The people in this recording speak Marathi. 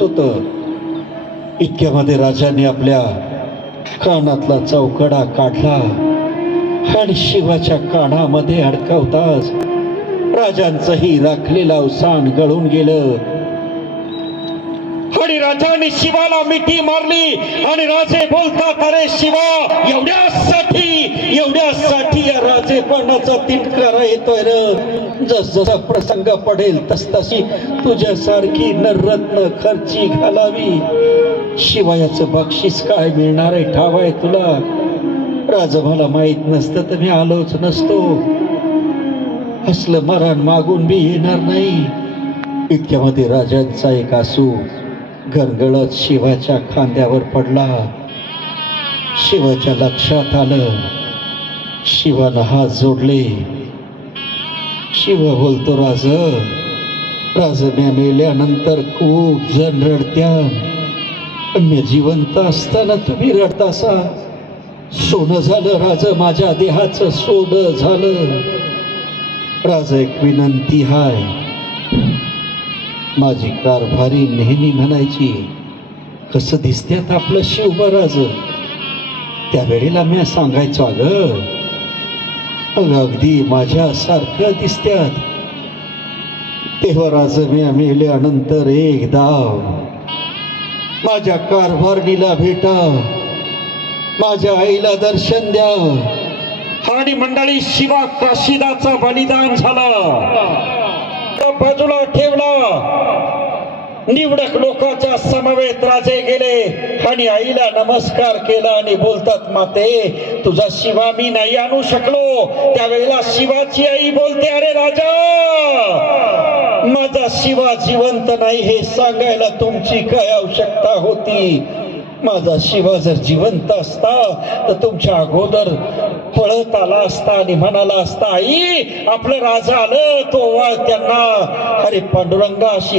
होत होतं. इतक्यामध्ये राजाने आपल्या कानातला चौकडा काढला आणि शिवाच्या कानामध्ये अडकवताच राजांचंही राखलेलं अवसान गळून गेलं आणि राजाने शिवाला मिठी मारली आणि राजे बोलतात, अरे शिवा, एवढ्यासाठी या राजेपणाचा तिटकारा येतोय र. जसा प्रसंग पडेल तसतशी तुझ्यासारखी नररत्न खर्ची घालावी. शिवायाचं बक्षीस काय मिळणार आहे ठाव आहे तुला? राजा, मला माहित नसतं तर मी आलोच नसतो. असलं मरण मागून मी येणार नाही. इतक्यामध्ये राजांचा एक आसू गरगळत शिवाच्या खांद्यावर पडला. शिवाच्या लक्षात आलं. शिवानं हात जोडले. शिव बोलतो, राज म्या मेल्यानंतर खूप जण रडत्या, मी जिवंत असताना तुम्ही रडतासा. सोनं झालं राज, माझ्या देहाचं सोनं झालं. राज, एक विनंती हाय. माझी कारभारी नेहमी म्हणायची, कसं दिसत्यात आपलं शिवबराज. त्यावेळेला मी सांगायचो, अगदी माझ्यासारखं दिसत्यात. तेव्हा राज, मी मेल्यानंतर एकदा माझ्या कारभारणीला भेटा, माझ्या आईला दर्शन द्या. आणि मंडळी, शिवा काशीदाचा बलिदान झाला, बाजूला ठेवला. निवडक लोकांच्या समवेत राजे गेले आणि आईला नमस्कार केला आणि बोलतात, माते, तुझा शिवा मी नाही आणू शकलो. त्यावेळेला शिवाची आई बोलते, अरे राजा, माझा शिवा जिवंत नाही हे सांगायला तुमची काय आवश्यकता होती? माझा शिवा जर जिवंत असता तर तुमच्या अगोदर पळत आला असता आणि म्हणाला असता, आई, आपलं राजा आलं, तो त्यांना, अरे पांडुरंगा, अशी